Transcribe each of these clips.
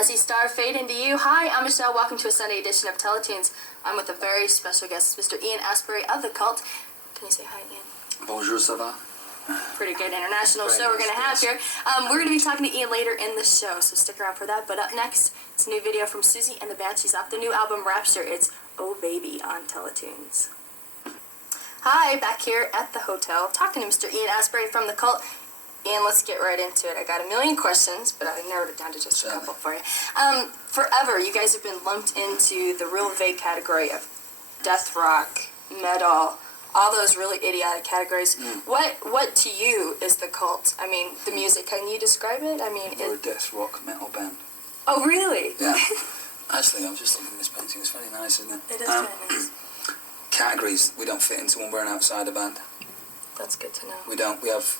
As you star fade into you. Hi, I'm Michelle. Welcome to a Sunday edition of Teletunes. I'm with a very special guest, Mr. Ian Astbury of The Cult. Can you say hi, Ian? Bonjour, ça va? Pretty good international show we're going to have here. We're going to be talking to Ian later in the show, so stick around for that. But up next, it's a new video from Susie and the Banshees off the new album Rapture. It's Oh Baby on Teletunes. Hi, back here at the hotel, talking to Mr. Ian Astbury from The Cult. Ian, let's get right into it. I got a million questions, but I narrowed it down to just a couple for you. Forever, you guys have been lumped into the real vague category of death rock, metal, all those really idiotic categories. What to you is The Cult? I mean, the music, can you describe it? I mean, we're a death rock metal band. Oh, really? Yeah. Actually, I was just looking at this painting. It's very nice, isn't it? It is very nice. Categories, we don't fit into one. We're an outsider band. That's good to know. We don't. We have...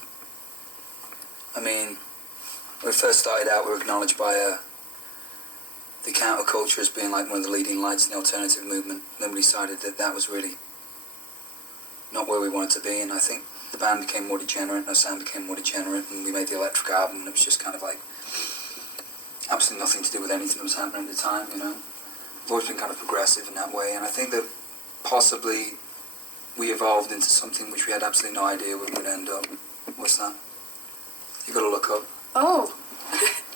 I mean, when we first started out, we were acknowledged by the counterculture as being like one of the leading lights in the alternative movement. Then we decided that that was really not where we wanted to be, and I think the band became more degenerate, and our sound became more degenerate, and we made the Electric album, and it was just kind of like absolutely nothing to do with anything that was happening at the time, you know. We've always been kind of progressive in that way, and I think that possibly we evolved into something which we had absolutely no idea where we would end up. What's that? You got to look up. Oh,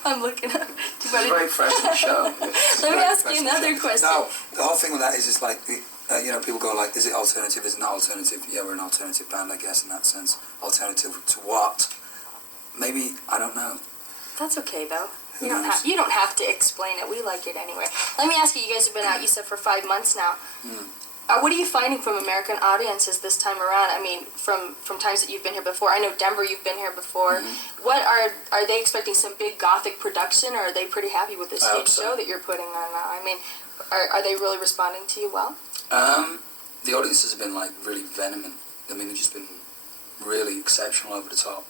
I'm looking up. It's very fresh in the show. Let me ask you another question. No, the whole thing with that is like, you know, people go like, is it alternative, is it not alternative? Yeah, we're an alternative band, I guess, in that sense. Alternative to what? Maybe, I don't know. That's okay, though. You don't have to explain it. We like it anyway. Let me ask you, you guys have been out, you said, for 5 months now. What are you finding from American audiences this time around? I mean, from times that you've been here before. I know Denver, you've been here before. What are they expecting, some big gothic production, or are they pretty happy with this huge show that you're putting on now? I mean, are they really responding to you well? The audiences have been like really venomous. I mean, they've just been really exceptional, over the top.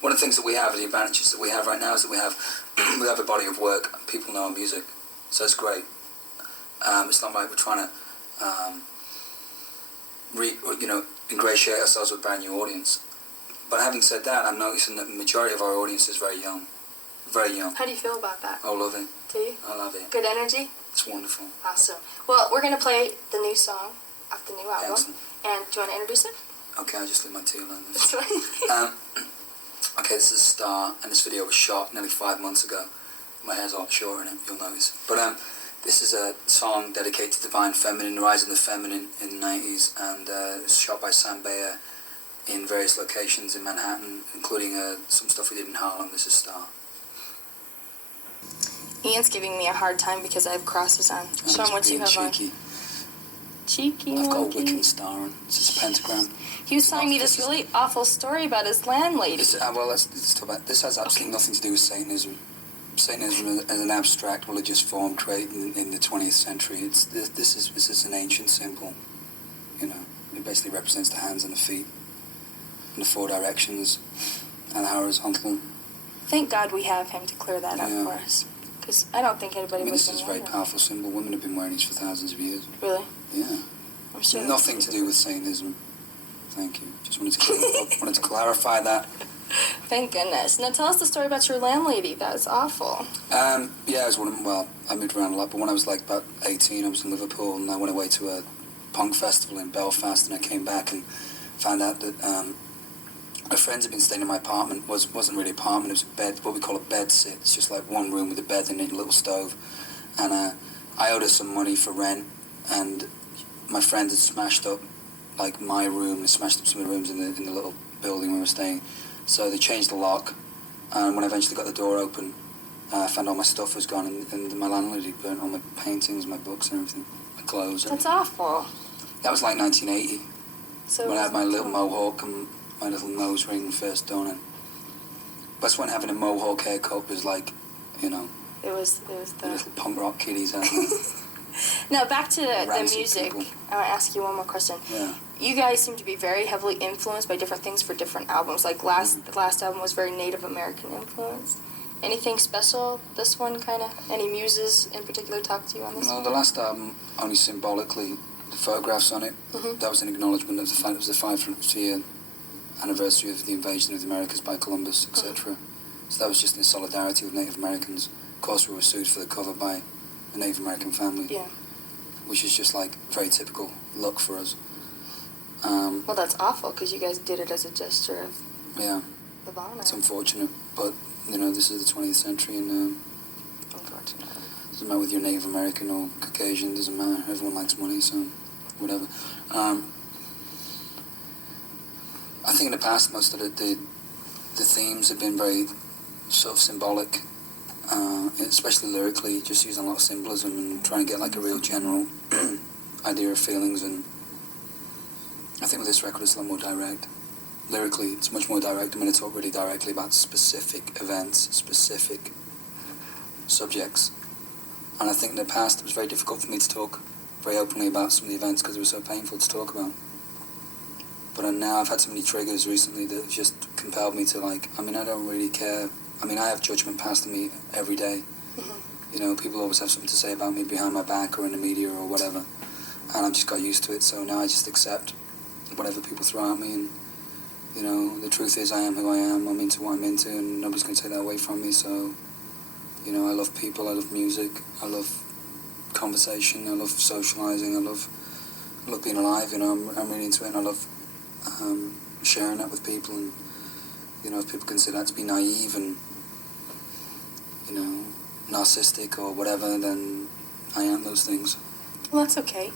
One of the things that we have, the advantages that we have right now, is that we have a body of work. People know our music, so it's great. It's not like we're trying to ingratiate ourselves with a brand new audience. But having said that, I'm noticing that the majority of our audience is very young. Very young. How do you feel about that? I love it. Do you? I love it. Good energy? It's wonderful. Awesome. Well, we're going to play the new song off the new album. Excellent. And do you want to introduce it? Okay, I'll just leave my tea alone. That's fine. Okay, this is a Star, and this video was shot nearly 5 months ago. My hair's a lot shorter in it, you'll notice. But this is a song dedicated to Divine Feminine, the rise of the feminine in the 90s, and it was shot by Sam Bayer in various locations in Manhattan, including some stuff we did in Harlem. This is Star. Ian's giving me a hard time because I have crosses on. Show him what you have cheeky. on. Cheeky I've got a monkey. Wiccan star on. It's just a pentagram. He was telling me this really awful story about his landlady. Well, let's talk about this. Has absolutely nothing to do with Satanism. Satanism as an abstract religious form created in the 20th century. This is an ancient symbol. You know, it basically represents the hands and the feet in the 4 directions and the horizontal. Thank God we have him to clear that up for us. Because I don't think anybody this is a very powerful symbol. Women have been wearing these for thousands of years. Really? Yeah. I'm sure. Nothing to do with Satanism. Thank you. Just wanted to clarify that. Thank goodness. Now tell us the story about your landlady. That was awful. Yeah, it was I moved around a lot, but when I was like about 18, I was in Liverpool, and I went away to a punk festival in Belfast, and I came back and found out that my friends had been staying in my apartment. Wasn't really an apartment, it was a bed, what we call a bed sit. It's just like one room with a bed in it and a little stove. And I owed her some money for rent, and my friends had smashed up like my room, they smashed up some of the rooms in the little building we were staying. So they changed the lock, and when I eventually got the door open, I found all my stuff was gone, and my landlady burnt all my paintings, my books and everything, my clothes. That's awful. That was like 1980, so when I had my little mohawk and my little nose ring first done. And that's when having a mohawk haircut was like, you know, it was the little punk rock kiddies out there. Now back to the music. People. I want to ask you one more question. Yeah. You guys seem to be very heavily influenced by different things for different albums. Like the last album was very Native American influenced. Anything special? This one kind of? Any muses in particular talk to you on this one? No, the last album, only symbolically, the photographs on it, that was an acknowledgement of the fact it was the 5th year anniversary of the invasion of the Americas by Columbus, etc. So that was just in solidarity with Native Americans. course, we were sued for the cover by a Native American family. Yeah. Which is just like very typical luck for us. Well, that's awful because you guys did it as a gesture of honor. It's unfortunate, but you know, this is the 20th century, and Unfortunate. doesn't matter whether you're Native American or Caucasian, doesn't matter. Everyone likes money, so whatever. I think in the past most of the themes have been very sort of symbolic, especially lyrically, just using a lot of symbolism and trying to get like a real general idea of feelings. And I think with this record it's a lot more direct. Lyrically, it's much more direct. I mean, I talk really directly about specific events, specific subjects. And I think in the past it was very difficult for me to talk very openly about some of the events because they were so painful to talk about. But now I've had so many triggers recently that have just compelled me to, like, I mean, I don't really care. I mean, I have judgment passed on me every day. You know, people always have something to say about me behind my back or in the media or whatever. And I've just got used to it, so now I just accept whatever people throw at me. And, you know, the truth is I am who I am, I'm into what I'm into, and nobody's going to take that away from me. So, you know, I love people, I love music, I love conversation, I love socializing, I love being alive, you know, I'm really into it, and I love sharing that with people. And, you know, if people consider that to be naive and, you know, narcissistic or whatever, then I am those things. Well, that's okay.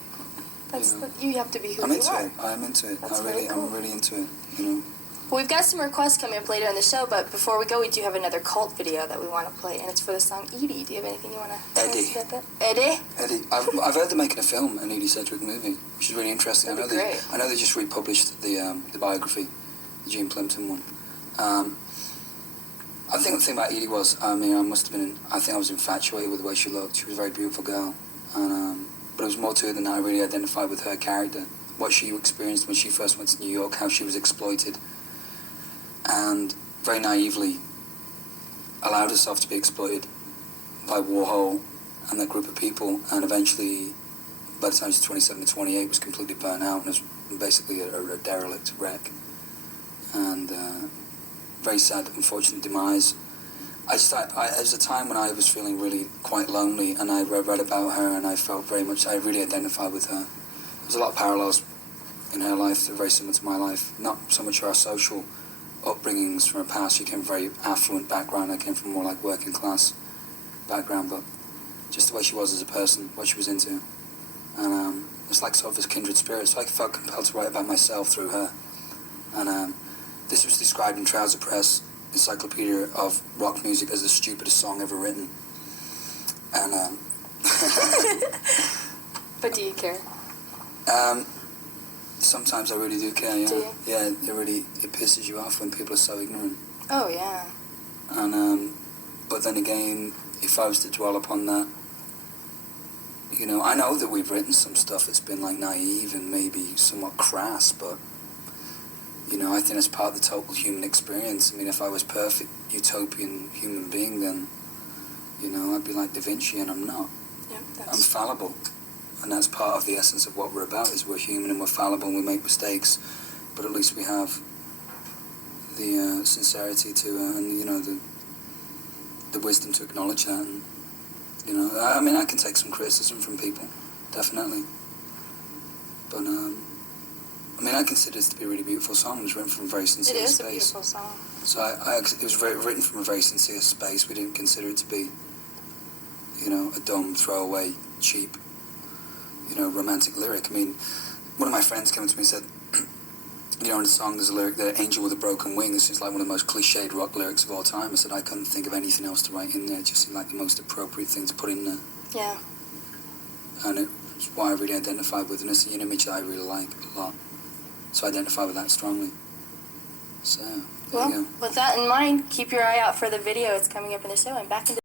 That's you have to be who you are. I'm into it. That's I'm really into it, you know. Well, we've got some requests coming up later in the show, but before we go, we do have another cult video that we want to play, and it's for the song Edie. Do you have anything you want to tell us about that? Eddie? I've heard they're making a film, an Edie Sedgwick movie, which is really interesting. That'd be great. I know they just republished the biography, the Jean Plimpton one. I think the thing about Edie was, I mean, I think I was infatuated with the way she looked. She was a very beautiful girl, and but it was more to it than that. I really identified with her character, what she experienced when she first went to New York, how she was exploited, and very naively allowed herself to be exploited by Warhol and that group of people, and eventually, by the time she was 27 or 28, was completely burnt out and was basically a derelict wreck. And very sad, unfortunate demise. It was a time when I was feeling really quite lonely, and I read about her, and I felt very much, I really identified with her. There's a lot of parallels in her life that are very similar to my life. Not so much our social upbringings from her past. She came from a very affluent background. I came from more like working class background, but just the way she was as a person, what she was into. And it's like sort of a kindred spirit. So I felt compelled to write about myself through her. And this was described in Trouser Press Encyclopedia of Rock Music as the stupidest song ever written. And But do you care? Sometimes I really do care, yeah. Do you? Yeah, it pisses you off when people are so ignorant. Oh, yeah. And but then again, if I was to dwell upon that, you know, I know that we've written some stuff that's been like naive and maybe somewhat crass, but you know, I think it's part of the total human experience. I mean, if I was perfect utopian human being, then, you know, I'd be like Da Vinci, and I'm not. Yeah, I'm fallible. And that's part of the essence of what we're about, is we're human and we're fallible and we make mistakes, but at least we have the sincerity to, and, you know, the wisdom to acknowledge that. And, you know, I mean, I can take some criticism from people, definitely. But, I mean, I consider this to be a really beautiful song. It was written from a very sincere space. It is a beautiful song. So it was written from a very sincere space. We didn't consider it to be, you know, a dumb, throwaway, cheap, you know, romantic lyric. I mean, one of my friends came to me and said, you know, in the song there's a lyric there, "Angel with a broken wing." This is like one of the most cliched rock lyrics of all time. I said I couldn't think of anything else to write in there. It just seemed like the most appropriate thing to put in there. Yeah. And it's why I really identified with it. And it's an image that I really like a lot. So I identify with that strongly. So, there you go. With that in mind, keep your eye out for the video. It's coming up in the show. And back into